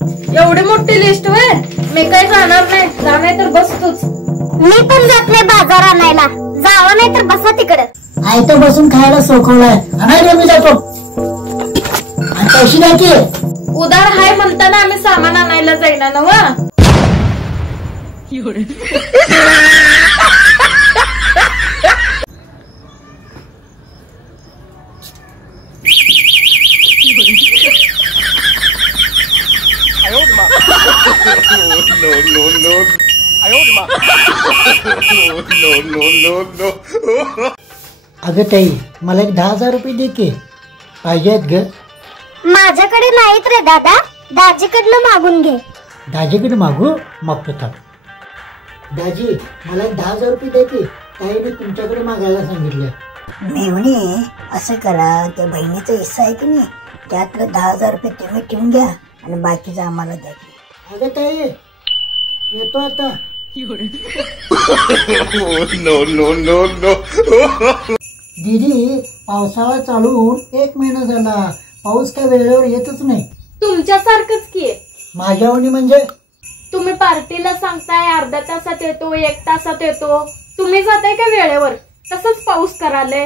एवढी मोठी लिस्ट होय? मी काय जाणार नाही. जा नाही तर बस तूच. मी पण जात नाही बाजार आणायला. जावं नाही तर बसा तिकडे. आयतं बसून खायला सोखवलाय. आणायला मी जातो. पैसे द्या की. उधार हाय म्हणताना आम्ही सामान आणायला जाईना नव. अगं ताई, मला एक 10,000 रुपये दे की. पाहिजेत ग. माझ्याकडे नाहीत रे दादा. दाजीकडनं मागून घे. दाजीकडे मागू? मागतो थांब. दाजी, मला एक 10,000 रुपये दे की. ताईने तुमच्याकडे मागायला सांगितलं. मेवणी, असं करा, त्या बहिणीचा हिस्सा आहे की नाही, त्यातलं 10,000 रुपये तुम्ही ठेवून घ्या आणि बाकीचं आम्हाला द्या. अगं ताई, येतो आता. दीदी, पावसाळा चालू होऊन 1 महिना झाला. पाऊस काय वेळेवर येतच नाही. तुमच्यासारखंच की. माझ्यावणी म्हणजे? तुम्ही पार्टीला सांगताय अर्ध्या तासात येतो, 1 तासात येतो. तुम्ही जाताय का वेळेवर? तसंच पाऊस कराले.